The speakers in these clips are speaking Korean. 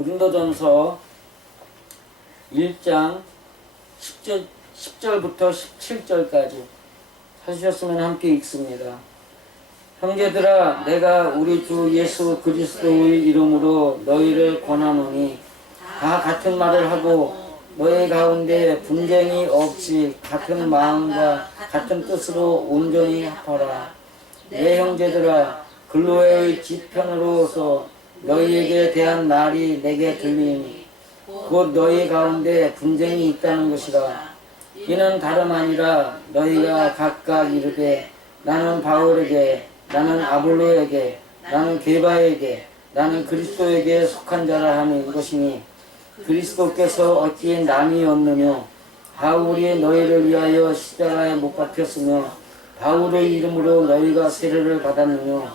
고린도전서 1장 10절부터 17절까지 찾으셨으면 함께 읽습니다. 형제들아, 내가 우리 주 예수 그리스도의 이름으로 너희를 권하노니 다 같은 말을 하고 너희 가운데 분쟁이 없이 같은 마음과 같은 뜻으로 온전히 합하라. 내 형제들아, 글로에의 지편으로서 너희에게 대한 말이 내게 들리니 곧 너희 가운데 분쟁이 있다는 것이라. 이는 다름 아니라 너희가 각각 이르되 나는 바울에게, 나는 아볼로에게, 나는 게바에게, 나는 그리스도에게 속한 자라 하는 것이니 그리스도께서 어찌 남이 없느뇨. 바울이 너희를 위하여 십자가에 못 박혔으며 바울의 이름으로 너희가 세례를 받았느뇨.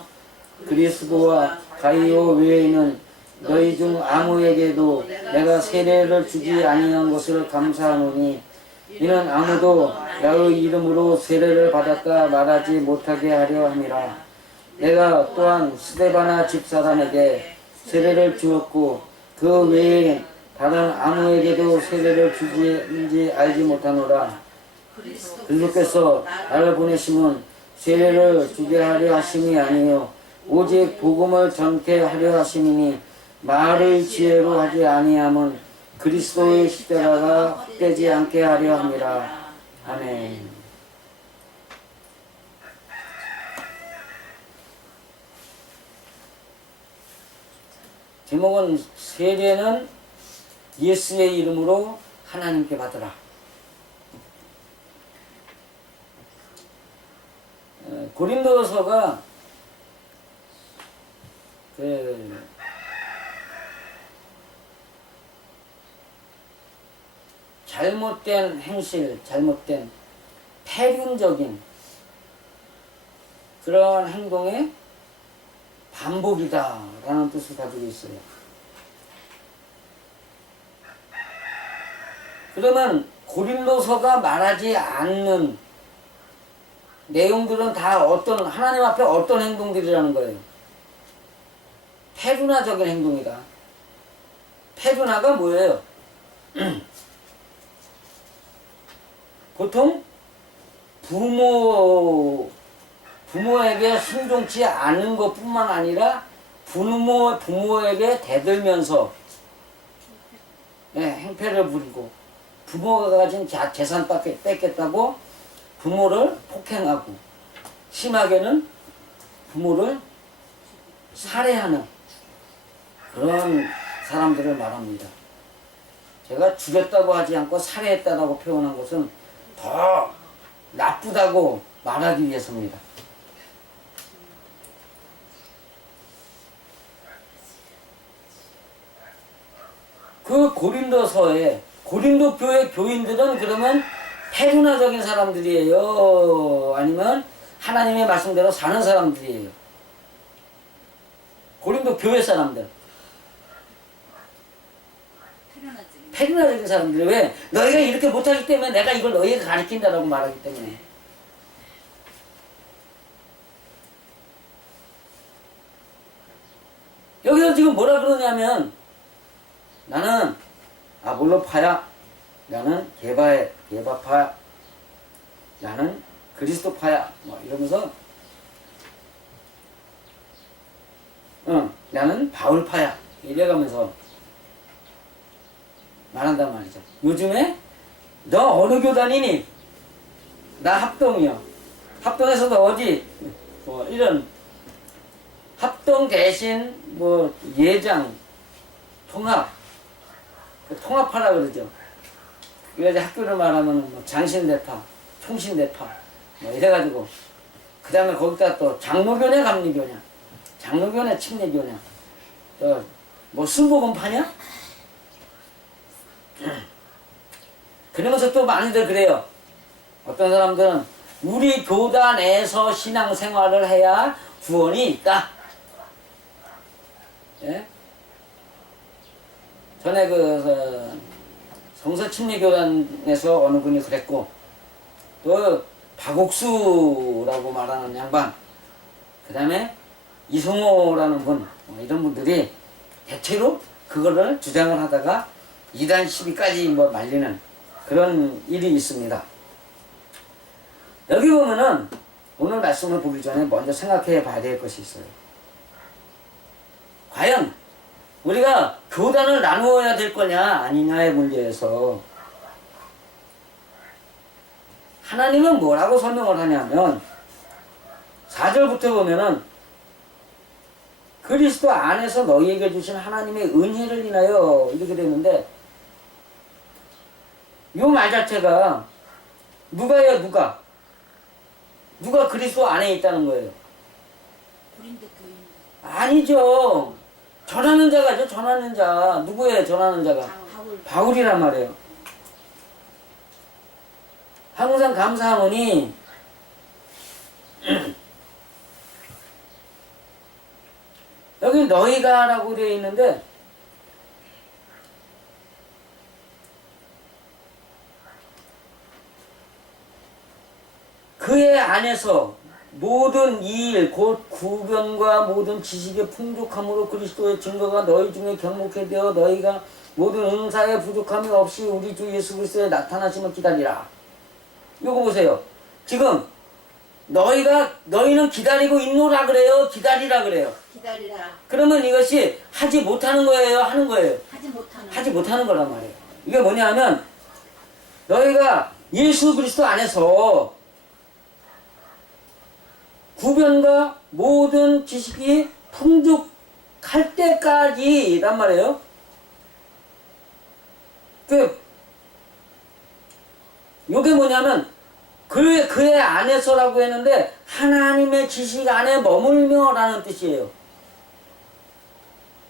그리스도와 가이오 외에는 너희 중 아무에게도 내가 세례를 주지 아니한 것을 감사하노니 이는 아무도 나의 이름으로 세례를 받았다 말하지 못하게 하려 함이라. 내가 또한 스데바나 집사람에게 세례를 주었고 그 외에 다른 아무에게도 세례를 주지 알지 못하노라. 그리스도께서 나를 보내심은 세례를 주게 하려 하심이 아니요 오직 복음을 전케 하려 하심이니 말의 지혜로 하지 아니함은 그리스도의 십자가가 헛되지 않게 하려 함이라. 아멘. 제목은 세례는 예수의 이름으로 하나님께 받으라. 고린도서가 잘못된 행실, 잘못된 폐륜적인 그런 행동의 반복이다 라는 뜻을 가지고 있어요. 그러면 고린도서가 말하지 않는 내용들은 다 하나님 앞에 어떤 행동들이라는 거예요? 폐륜화적인 행동이다. 폐륜화가 뭐예요? 보통 부모에게 순종치 않은 것뿐만 아니라 부모에게 대들면서 행패를 부리고 부모가 가진 재산 뺏겠다고 부모를 폭행하고 심하게는 부모를 살해하는 그런 사람들을 말합니다. 제가 죽였다고 하지 않고 살해했다고 표현한 것은 더 나쁘다고 말하기 위해서입니다. 그 고린도서에 고린도 교회 교인들은 그러면 폐륜화적인 사람들이에요? 아니면 하나님의 말씀대로 사는 사람들이에요? 고린도 교회 사람들. 폐륜화적인 사람들이 왜? 너희가 이렇게 못하기 때문에 내가 이걸 너희에게 가르친다라고 말하기 때문에. 여기서 지금 뭐라 그러냐면 나는 아볼로파야, 나는 게바파야, 나는 그리스도파야 뭐 이러면서 나는 바울파야 이래가면서 말한단 말이죠. 요즘에 너 어느 교 다니니? 나 합동이요. 합동에서 너 어디? 뭐 이런 합동 대신 뭐 예장 통합 통합하라 그러죠. 그래서 학교를 말하면 뭐 장신대파, 총신대파 뭐 이래가지고 그 다음에 거기다 또 장로교냐 감리교냐, 장로교냐 침례교냐, 또 뭐 순복음파냐? 그러면서 또 많이들 그래요. 어떤 사람들은 우리 교단에서 신앙생활을 해야 구원이 있다. 예? 전에 성서침례교단에서 어느 분이 그랬고 또 박옥수라고 말하는 양반 그 다음에 이성호라는 분 이런 분들이 대체로 그거를 주장을 하다가 이단 시비까지 뭐 말리는 그런 일이 있습니다. 여기 보면은 오늘 말씀을 보기 전에 먼저 생각해 봐야 될 것이 있어요. 과연 우리가 교단을 나누어야 될 거냐 아니냐의 문제에서 하나님은 뭐라고 설명을 하냐면 4절부터 보면은 그리스도 안에서 너희에게 주신 하나님의 은혜를 인하여 이렇게 되는데 이 말 자체가 누가예요? 누가 그리스도 안에 있다는 거예요? 고린도 교인 아니죠. 전하는 자가죠. 전하는 자. 누구예요? 전하는 자가? 바울 바울이란 말이에요. 항상 감사하노니 여기 너희가 라고 되어 있는데 그의 안에서 모든 일 곧 구변과 모든 지식의 풍족함으로 그리스도의 증거가 너희 중에 경목해 되어 너희가 모든 은사의 부족함이 없이 우리 주 예수 그리스도의 나타나심을 기다리라. 요거 보세요. 지금 너희는 기다리고 있노라 그래요? 기다리라 그래요? 기다리라 그러면 이것이 하지 못하는 거예요? 하는 거예요? 하지 못하는 거란 말이에요. 이게 뭐냐면 너희가 예수 그리스도 안에서 구변과 모든 지식이 풍족할 때까지란 말이에요. 요게 뭐냐면 그의 안에서라고 했는데 하나님의 지식 안에 머물며 라는 뜻이에요.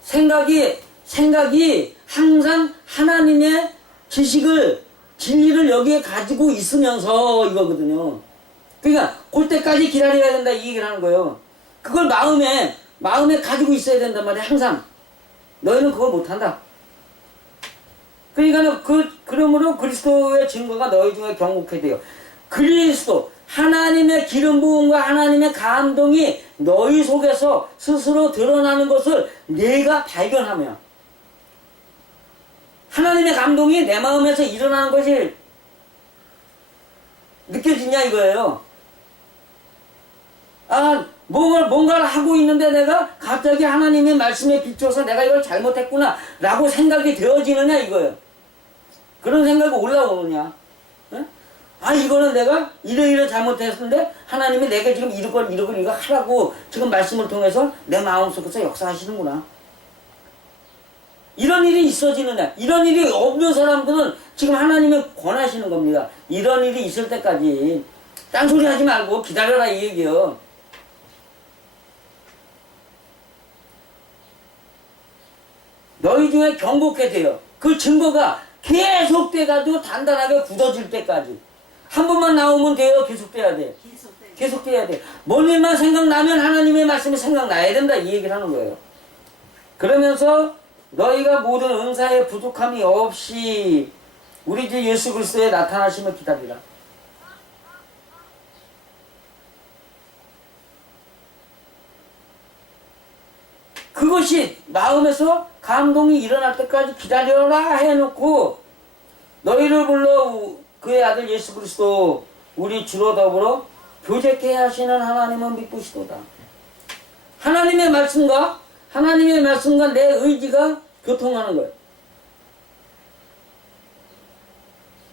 생각이 항상 하나님의 진리를 여기에 가지고 있으면서 이거거든요. 그러니까 그때까지 기다려야 된다 이 얘기를 하는 거예요. 그걸 마음에 가지고 있어야 된단 말이야. 항상 너희는 그걸 못한다. 그러니까 그러므로 그리스도의 증거가 너희 중에 경고케 돼요. 그리스도 하나님의 기름 부음과 하나님의 감동이 너희 속에서 스스로 드러나는 것을 내가 발견하며 하나님의 감동이 내 마음에서 일어나는 것이 느껴지냐 이거예요. 뭔가를 하고 있는데 내가 갑자기 하나님의 말씀에 비춰서 내가 이걸 잘못했구나 라고 생각이 되어지느냐 이거예요. 그런 생각이 올라오느냐. 응? 이거는 내가 이래 잘못했는데 하나님이 내가 지금 이거 하라고 지금 말씀을 통해서 내 마음속에서 역사하시는구나. 이런 일이 있어지느냐. 이런 일이 없는 사람들은 지금 하나님이 권하시는 겁니다. 이런 일이 있을 때까지 딴소리 하지 말고 기다려라 이 얘기요. 너희 중에 경고케 돼요. 그 증거가 계속돼가지고 단단하게 굳어질 때까지. 한 번만 나오면 돼요? 계속돼야 돼? 계속돼야 돼. 뭔 일만 생각나면 하나님의 말씀이 생각나야 된다 이 얘기를 하는 거예요. 그러면서 너희가 모든 은사의 부족함이 없이 우리 주 예수 그리스도의 나타나심을 기다리라. 그것이 마음에서 감동이 일어날 때까지 기다려라 해놓고 너희를 불러 그의 아들 예수 그리스도 우리 주로 더불어 교제케 하시는 하나님은 미쁘시도다. 하나님의 말씀과 내 의지가 교통하는 거예요.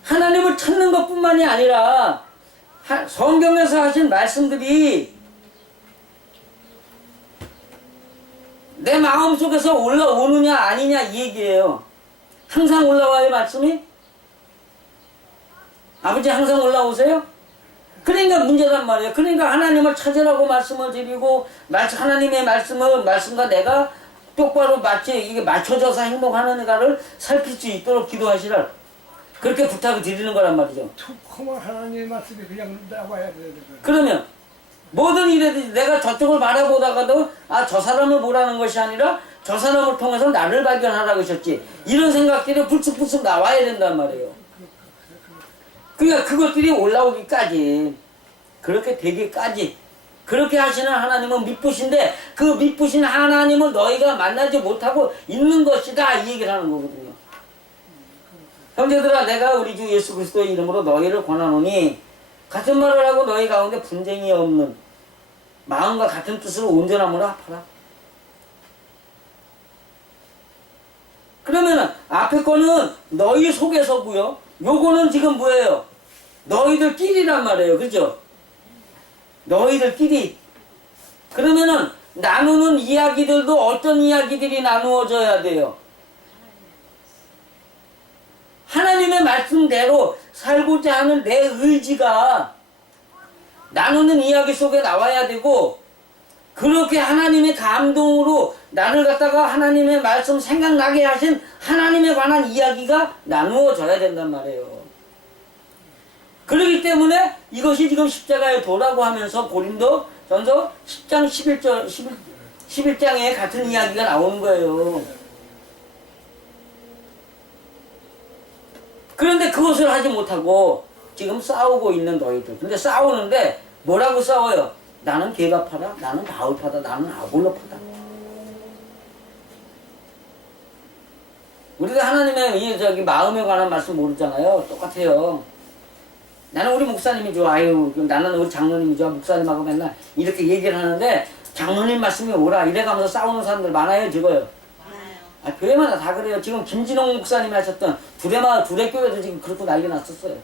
하나님을 찾는 것뿐만이 아니라 성경에서 하신 말씀들이 내 마음속에서 올라오느냐 아니냐 이 얘기예요. 항상 올라와요 말씀이? 아버지 항상 올라오세요? 그러니까 문제란 말이에요. 그러니까 하나님을 찾으라고 말씀을 드리고 하나님의 말씀과 내가 똑바로 이게 맞춰져서 행동하는가를 살필 수 있도록 기도하시라. 그렇게 부탁을 드리는 거란 말이죠. 툭하면 하나님의 말씀이 그냥 나와야 돼. 그러면 모든 일에 내가 저쪽을 바라보다가도 저 사람을 보라는 것이 아니라 저 사람을 통해서 나를 발견하라고 하셨지. 이런 생각들이 불쑥불쑥 나와야 된단 말이에요. 그러니까 그것들이 올라오기까지 그렇게 되기까지 그렇게 하시는 하나님은 미쁘신데 그 미쁘신 하나님을 너희가 만나지 못하고 있는 것이다 이 얘기를 하는 거거든요. 형제들아 내가 우리 주 예수 그리스도의 이름으로 너희를 권하노니 같은 말을 하고 너희 가운데 분쟁이 없는 마음과 같은 뜻으로 온전함으로 합하라. 그러면은 앞에 거는 너희 속에서고요. 요거는 지금 뭐예요? 너희들끼리란 말이에요. 그죠? 너희들끼리. 그러면은 나누는 이야기들도 어떤 이야기들이 나누어져야 돼요? 하나님의 말씀대로 살고자 하는 내 의지가 나누는 이야기 속에 나와야 되고 그렇게 하나님의 감동으로 나를 갖다가 하나님의 말씀 생각나게 하신 하나님에 관한 이야기가 나누어져야 된단 말이에요. 그렇기 때문에 이것이 지금 십자가의 도라고 하면서 고린도 전서 10장 11장에 같은 이야기가 나오는 거예요. 그런데 그것을 하지 못하고 지금 싸우고 있는 너희들. 근데 싸우는데 뭐라고 싸워요? 나는 개가파다, 나는 바울파다, 나는 아볼로파다. 우리가 하나님의 이 마음에 관한 말씀 모르잖아요. 똑같아요. 나는 우리 목사님이 좋아. 아유, 나는 우리 장로님이 좋아. 목사님하고 맨날 이렇게 얘기를 하는데 장로님 말씀이 오라. 이래가면서 싸우는 사람들 많아요, 적어요. 아, 교회마다 다 그래요. 지금 김진홍 목사님이 하셨던 둘의 교회도 지금 그렇고 난리 났었어요.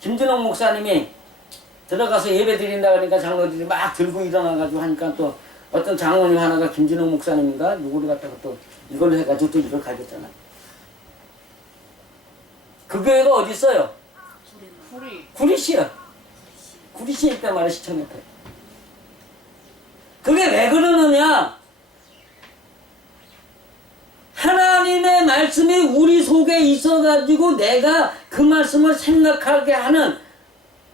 김진홍 목사님이 들어가서 예배 드린다 그러니까 장로들이 막 들고 일어나가지고 하니까 또 어떤 장로님 하나가 김진홍 목사님인가 누구를 갖다가 또 이걸로 해가지고 또 이걸 가졌잖아. 그 교회가 어디 있어요? 구리시야. 구리시에 있단 말이야, 시청 옆에. 그게 왜 그러느냐? 하나님의 말씀이 우리 속에 있어가지고 내가 그 말씀을 생각하게 하는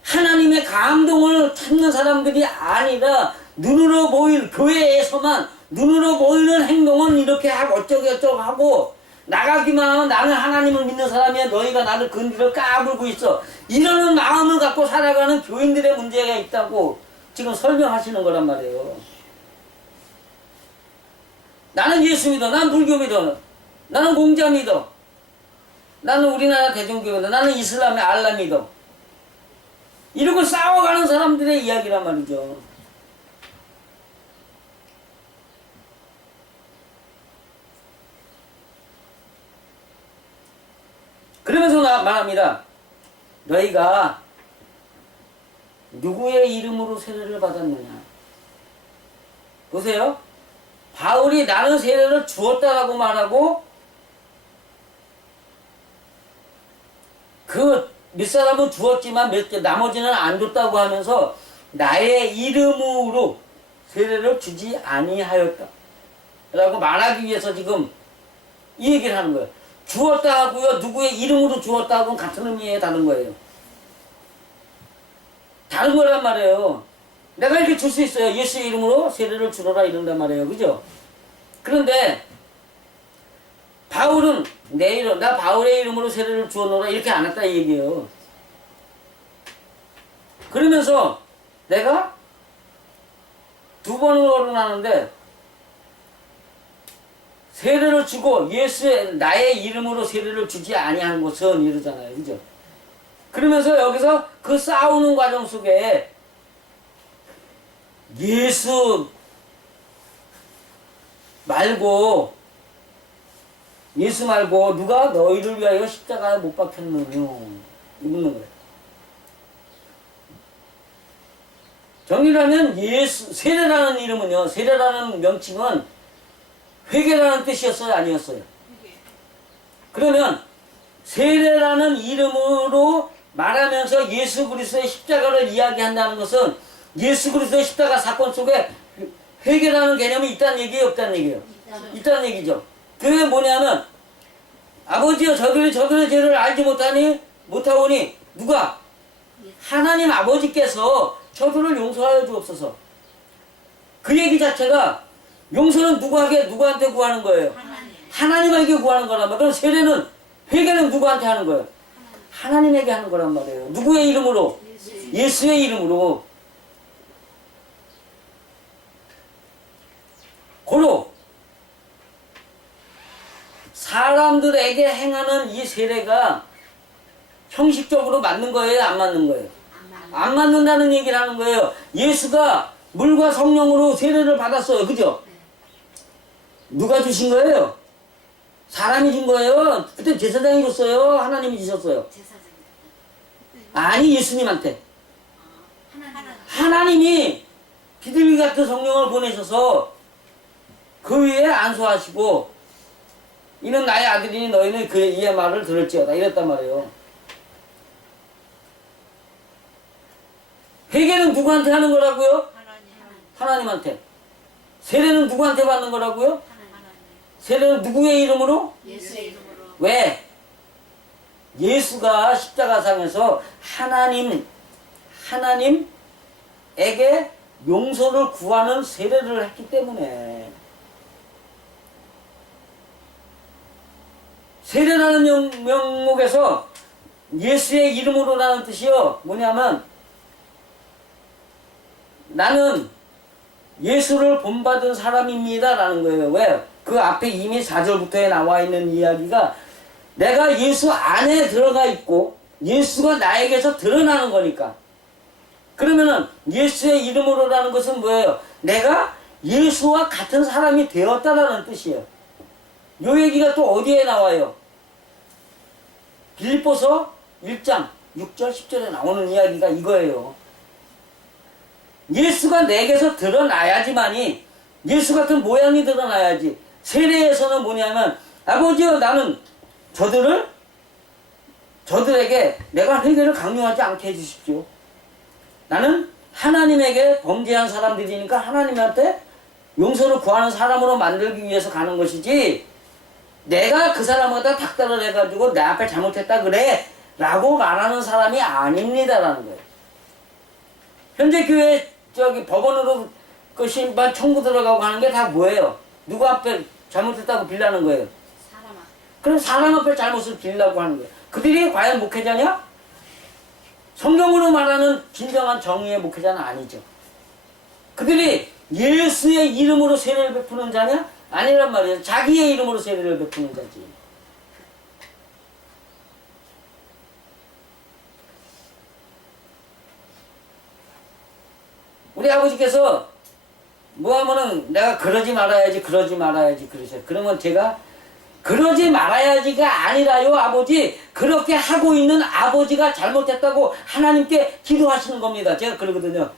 하나님의 감동을 찾는 사람들이 아니라 눈으로 보일 교회에서만 눈으로 보이는 행동은 이렇게 하고 어쩌고 하고 나가기만 하면 나는 하나님을 믿는 사람이야. 너희가 나를 근디를 까불고 있어. 이러는 마음을 갖고 살아가는 교인들의 문제가 있다고 지금 설명하시는 거란 말이에요. 나는 예수 믿어. 난 불교 믿어. 나는 공자 믿어. 나는 우리나라 대종교 믿어. 나는 이슬람의 알라 믿어. 이러고 싸워가는 사람들의 이야기란 말이죠. 그러면서 말합니다. 너희가 누구의 이름으로 세례를 받았느냐. 보세요. 바울이 나는 세례를 주었다라고 말하고 그 밑사람은 주었지만 나머지는 안 줬다고 하면서 나의 이름으로 세례를 주지 아니하였다 라고 말하기 위해서 지금 이 얘기를 하는 거예요. 주었다 하고요, 누구의 이름으로 주었다 하고는 같은 의미에 다른 거예요. 다른 거란 말이에요. 내가 이렇게 줄 수 있어요. 예수의 이름으로 세례를 주러라 이런단 말이에요. 그죠? 그런데 바울은 나 바울의 이름으로 세례를 주어놓으라 이렇게 안 했다 이 얘기예요. 그러면서 내가 두 번을 거론하는데 세례를 주고 나의 이름으로 세례를 주지 아니한 것은 이러잖아요. 그죠? 그러면서 여기서 그 싸우는 과정 속에 예수 말고 누가 너희를 위하여 십자가에 못 박혔느냐 묻는 거예요. 정리하면 세례라는 이름은요, 세례라는 명칭은 회개라는 뜻이었어요, 아니었어요? 그러면 세례라는 이름으로 말하면서 예수 그리스도의 십자가를 이야기한다는 것은 예수 그리스도의 십자가 사건 속에 회개라는 개념이 있다는 얘기예요, 없다는 얘기예요? 있다는 얘기죠. 그게 뭐냐면 아버지여 저들의 죄를 알지 못하오니 누가? 하나님 아버지께서 저들을 용서하여 주옵소서. 그 얘기 자체가 용서는 누구한테 구하는 거예요? 하나님에게 구하는 거란 말이에요. 그럼 세례는 회개는 누구한테 하는 거예요? 하나님에게 하는 거란 말이에요. 누구의 이름으로? 예수의 이름으로. 고로 사람들에게 행하는 이 세례가 형식적으로 맞는 거예요? 안 맞는 거예요? 안 맞는다는 얘기를 하는 거예요. 예수가 물과 성령으로 세례를 받았어요. 그죠? 누가 주신 거예요? 사람이 준 거예요. 그때 제사장이 줬어요? 하나님이 주셨어요? 아니, 예수님한테. 하나님이 비둘기 같은 성령을 보내셔서 그 위에 안수하시고 이는 나의 아들이니 너희는 그의 이의 말을 들을지어다 이랬단 말이에요. 회개는 누구한테 하는 거라고요? 하나님한테. 세례는 누구한테 받는 거라고요? 세례는 누구의 이름으로? 예수의 이름으로. 왜? 예수가 십자가상에서 하나님에게 용서를 구하는 세례를 했기 때문에. 세례라는 명목에서 예수의 이름으로라는 뜻이요. 뭐냐면 나는 예수를 본받은 사람입니다 라는 거예요. 왜? 그 앞에 이미 4절부터에 나와 있는 이야기가 내가 예수 안에 들어가 있고 예수가 나에게서 드러나는 거니까. 그러면은 예수의 이름으로라는 것은 뭐예요? 내가 예수와 같은 사람이 되었다라는 뜻이에요. 요 얘기가 또 어디에 나와요? 빌립보서 1장 6절 10절에 나오는 이야기가 이거예요. 예수가 내게서 드러나야지만이 예수 같은 모양이 드러나야지. 세례에서는 뭐냐면 아버지여 나는 저들에게 내가 회개를 강요하지 않게 해주십시오. 나는 하나님에게 범죄한 사람들이니까 하나님한테 용서를 구하는 사람으로 만들기 위해서 가는 것이지 내가 그 사람보다 닥달을 해가지고 내 앞에 잘못했다 그래 라고 말하는 사람이 아닙니다라는 거예요. 현재 교회 법원으로 그 심판 청구 들어가고 하는 게 다 뭐예요? 누구 앞에 잘못했다고 빌라는 거예요? 사람 앞. 그럼 사람 앞에 잘못을 빌라고 하는 거예요. 그들이 과연 목회자냐? 성경으로 말하는 진정한 정의의 목회자는 아니죠. 그들이 예수의 이름으로 세례를 베푸는 자냐? 아니란 말이에요. 자기의 이름으로 세례를 베푸는 자지. 우리 아버지께서 뭐 하면은 내가 그러지 말아야지 그러세요. 그러면 제가 그러지 말아야지가 아니라요 아버지 그렇게 하고 있는 아버지가 잘못했다고 하나님께 기도하시는 겁니다. 제가 그러거든요.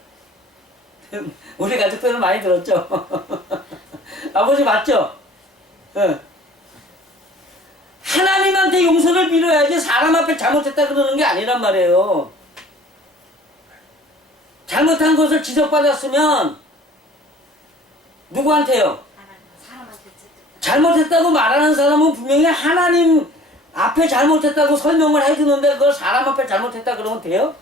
우리 가족들은 많이 들었죠. 아버지 맞죠? 네. 하나님한테 용서를 빌어야지 사람 앞에 잘못했다 그러는 게 아니란 말이에요. 잘못한 것을 지적받았으면 누구한테요? 사람한테 잘못했다고 말하는 사람은 분명히 하나님 앞에 잘못했다고 설명을 해주는데 그걸 사람 앞에 잘못했다 그러면 돼요?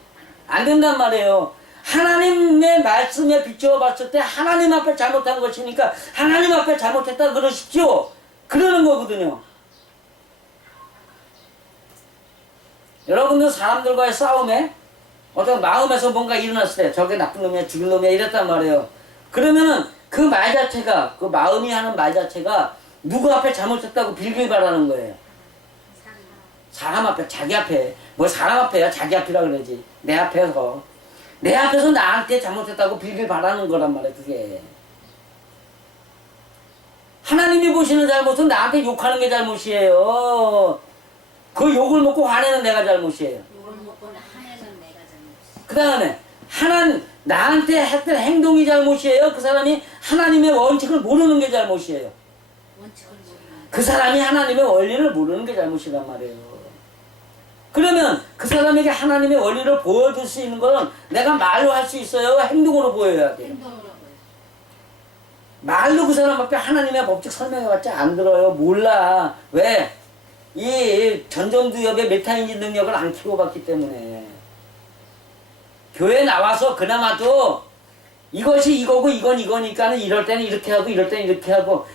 안 된단 말이에요. 하나님의 말씀에 비추어 봤을 때 하나님 앞에 잘못한 것이니까 하나님 앞에 잘못했다 그러십시오. 그러는 거거든요. 여러분들 사람들과의 싸움에 어떤 마음에서 뭔가 일어났을 때 저게 나쁜 놈이야 죽일 놈이야 이랬단 말이에요. 그러면은 그 말 자체가 그 마음이 하는 말 자체가 누구 앞에 잘못했다고 빌길 바라는 거예요. 사람 앞에 자기 앞에 뭐 사람 앞에야 자기 앞이라 그러지. 내 앞에서 나한테 잘못했다고 빌길 바라는 거란 말이에요. 그게 하나님이 보시는 잘못은 나한테 욕하는 게 잘못이에요. 그 욕을 먹고 화내는 내가 잘못이에요. 욕을 먹고 화내는 내가 잘못. 그 다음에 나한테 했던 행동이 잘못이에요. 그 사람이 하나님의 원칙을 모르는 게 잘못이에요. 원칙을 모르는. 그 사람이 하나님의 원리를 모르는 게 잘못이란 말이에요. 그러면 그 사람에게 하나님의 원리를 보여줄 수 있는 거는 내가 말로 할 수 있어요? 행동으로 보여야 돼요? 행동으로 보여. 말로 그 사람 앞에 하나님의 법칙 설명해봤자 안 들어요. 몰라. 왜? 이 전전두엽의 메타인지 능력을 안 키워봤기 때문에. 교회 나와서 그나마도 이것이 이거고 이건 이거니까는 이럴 때는 이렇게 하고 이럴 때는 이렇게 하고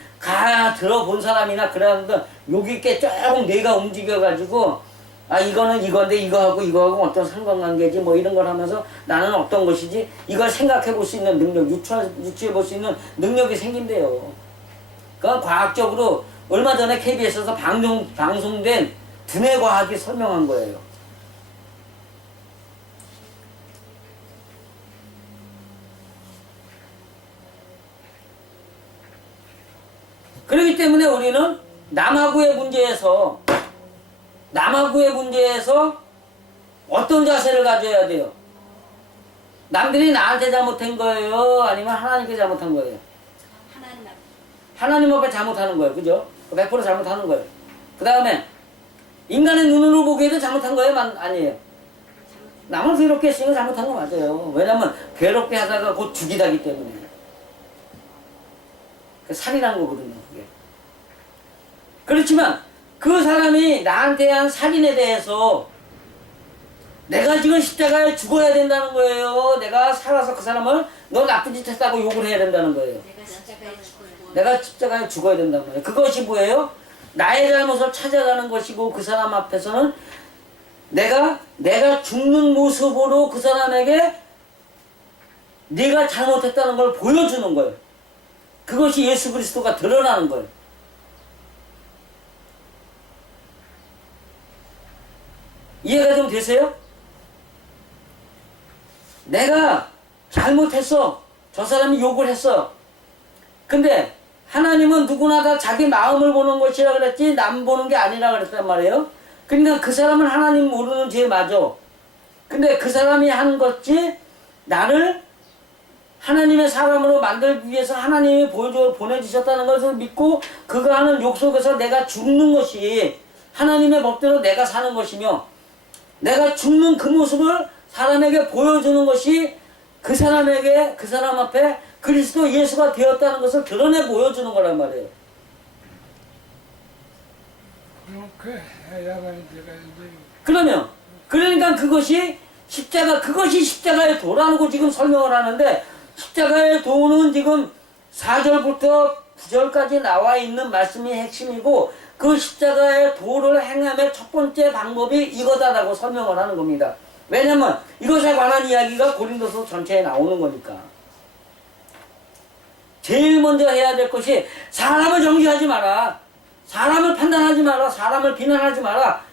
들어본 사람이나 그러는데 여기 있게 조금 뇌가 움직여가지고 이거는 이건데 이거하고 어떤 상관관계지 뭐 이런 걸 하면서 나는 어떤 것이지 이걸 생각해 볼 수 있는 능력 유추해 볼 수 있는 능력이 생긴대요. 그건 과학적으로 얼마 전에 KBS에서 방송된 두뇌 과학이 설명한 거예요. 그렇기 때문에 우리는 남하고의 문제에서 어떤 자세를 가져야 돼요? 남들이 나한테 잘못한 거예요? 아니면 하나님께 잘못한 거예요? 하나님 앞에 하나님 앞에 잘못하는 거예요. 그죠? 100% 잘못하는 거예요. 그 다음에 인간의 눈으로 보기에도 잘못한 거예요? 아니에요. 남을 괴롭게 했으니까 잘못한 거 맞아요. 왜냐면 괴롭게 하다가 곧 죽이다기 때문에. 살인한 거거든요. 그게. 그렇지만 그 사람이 나한테 한 살인에 대해서 내가 지금 십자가에 죽어야 된다는 거예요. 내가 살아서 그 사람을 너 나쁜 짓 했다고 욕을 해야 된다는 거예요. 내가 십자가에 죽고 내가 십자가에 죽어야 된다는 거예요. 그것이 뭐예요? 나의 잘못을 찾아가는 것이고 그 사람 앞에서는 내가 죽는 모습으로 그 사람에게 네가 잘못했다는 걸 보여주는 거예요. 그것이 예수 그리스도가 드러나는 거예요. 이해가 좀 되세요? 내가 잘못했어. 저 사람이 욕을 했어요. 근데 하나님은 누구나 다 자기 마음을 보는 것이라 그랬지 남 보는 게 아니라 그랬단 말이에요. 그러니까 그 사람은 하나님 모르는 죄 맞아. 근데 그 사람이 한 것이 나를 하나님의 사람으로 만들기 위해서 하나님이 보내주셨다는 것을 믿고 그가 하는 욕 속에서 내가 죽는 것이 하나님의 법대로 내가 사는 것이며 내가 죽는 그 모습을 사람에게 보여주는 것이 그 사람 앞에 그리스도 예수가 되었다는 것을 드러내 보여주는 거란 말이에요. 그렇게 해야만 제가 이제 그러니까 그것이 십자가의 도라고 지금 설명을 하는데 십자가의 도는 지금 4절부터 9절까지 나와 있는 말씀이 핵심이고 그 십자가의 도를 행함의 첫 번째 방법이 이거다라고 설명을 하는 겁니다. 왜냐면 이것에 관한 이야기가 고린도서 전체에 나오는 거니까. 제일 먼저 해야 될 것이 사람을 정죄하지 마라. 사람을 판단하지 마라. 사람을 비난하지 마라.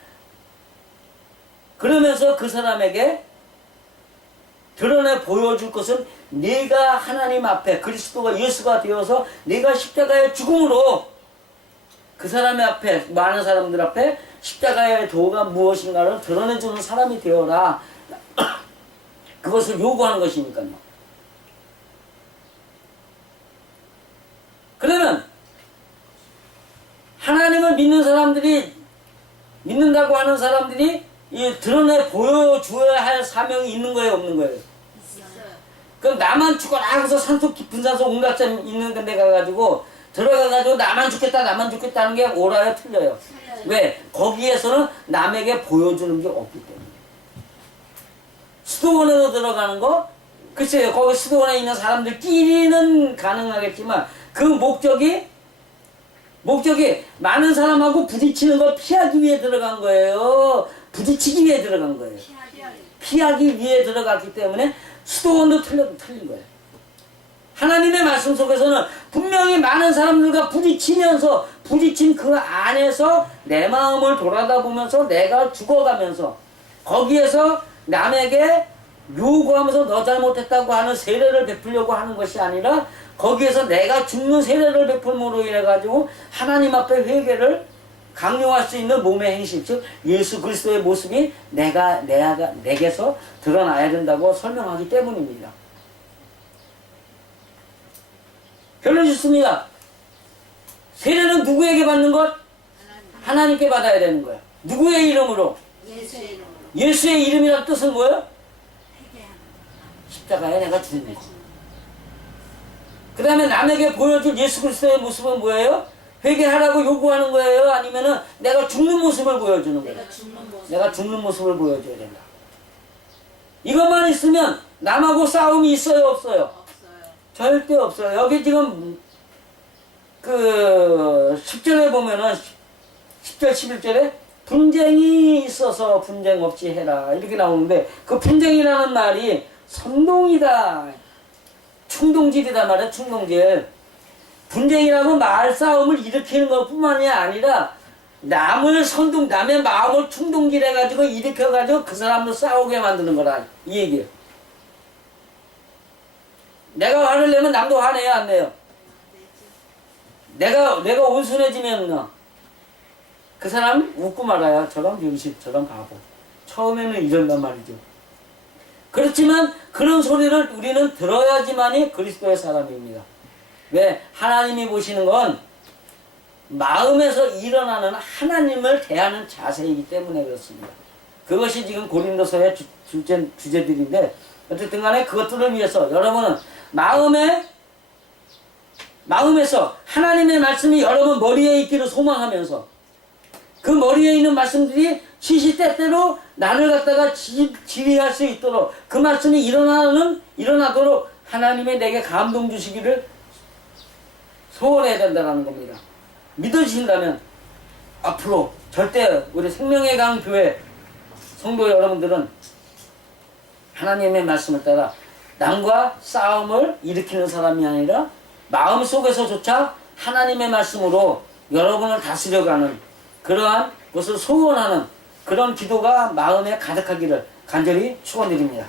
그러면서 그 사람에게 드러내 보여줄 것은 네가 하나님 앞에 그리스도가 예수가 되어서 네가 십자가의 죽음으로 그 사람의 앞에 많은 사람들 앞에 십자가의 도가 무엇인가를 드러내주는 사람이 되어라. 그것을 요구하는 것이니까요. 그러면 하나님을 믿는다고 하는 사람들이 이 드러내 보여줘야 할 사명이 있는 거예요, 없는 거예요? 있어요. 그럼 나만 죽어라 하고서 산속 깊은 산속 온갖 산 있는 데 가가지고 들어가가지고 나만 죽겠다 하는 게 옳아요, 틀려요? 틀려요. 왜? 거기에서는 남에게 보여주는 게 없기 때문에. 수도원으로 들어가는 거? 글쎄요, 거기 수도원에 있는 사람들끼리는 가능하겠지만 그 목적이 많은 사람하고 부딪히는 걸 피하기 위해 들어간 거예요. 부딪히기 위해 들어간 거예요. 피하기 위해 들어갔기 때문에 수도원도 틀린 거예요. 하나님의 말씀 속에서는 분명히 많은 사람들과 부딪힌 그 안에서 내 마음을 돌아다보면서 내가 죽어가면서 거기에서 남에게 요구하면서 너 잘못했다고 하는 세례를 베풀려고 하는 것이 아니라 거기에서 내가 죽는 세례를 베풀므로 인해 가지고 하나님 앞에 회개를 강요할 수 있는 몸의 행실, 즉 예수 그리스도의 모습이 내게서 드러나야 된다고 설명하기 때문입니다. 결론 짓습니다. 세례는 누구에게 받는 것? 하나님께 받아야 되는 거야. 누구의 이름으로? 예수의 이름으로 예수의 이름이란 뜻은 뭐예요? 회개하는 십자가에 내가 죽는 거. 그 다음에 남에게 보여줄 예수 그리스도의 모습은 뭐예요? 회개하라고 요구하는 거예요? 아니면은 내가 죽는 모습을 보여주는 거예요? 내가 죽는 모습을 보여줘야 된다. 이것만 있으면 남하고 싸움이 있어요, 없어요? 없어요. 절대 없어요. 여기 지금 그 10절에 보면은 10절 11절에 분쟁이 있어서 분쟁 없이 해라 이렇게 나오는데 그 분쟁이라는 말이 선동이다, 충동질이다 말이야. 충동질. 분쟁이라고 말싸움을 일으키는 것뿐만이 아니라 남의 마음을 충동질해가지고 일으켜가지고 그 사람도 싸우게 만드는 거라 이 얘기예요. 내가 화를 내면 남도 화내요 안 내요? 내가 온순해지면 그 사람 웃고 말아요. 저런 병신 저런 바보. 처음에는 이런단 말이죠. 그렇지만 그런 소리를 우리는 들어야지만이 그리스도의 사람입니다. 왜? 하나님이 보시는 건 마음에서 일어나는 하나님을 대하는 자세이기 때문에 그렇습니다. 그것이 지금 고린도서의 주제들인데 어쨌든 간에 그것들을 위해서 여러분은 마음에서 하나님의 말씀이 여러분 머리에 있기를 소망하면서 그 머리에 있는 말씀들이 시시때때로 나를 갖다가 지휘할 수 있도록 그 말씀이 일어나도록 하나님의 내게 감동 주시기를 소원해야 된다는 겁니다. 믿어지신다면 앞으로 절대 우리 생명의 강 교회 성도 여러분들은 하나님의 말씀을 따라 남과 싸움을 일으키는 사람이 아니라 마음속에서조차 하나님의 말씀으로 여러분을 다스려가는 그러한 것을 소원하는 그런 기도가 마음에 가득하기를 간절히 축원드립니다.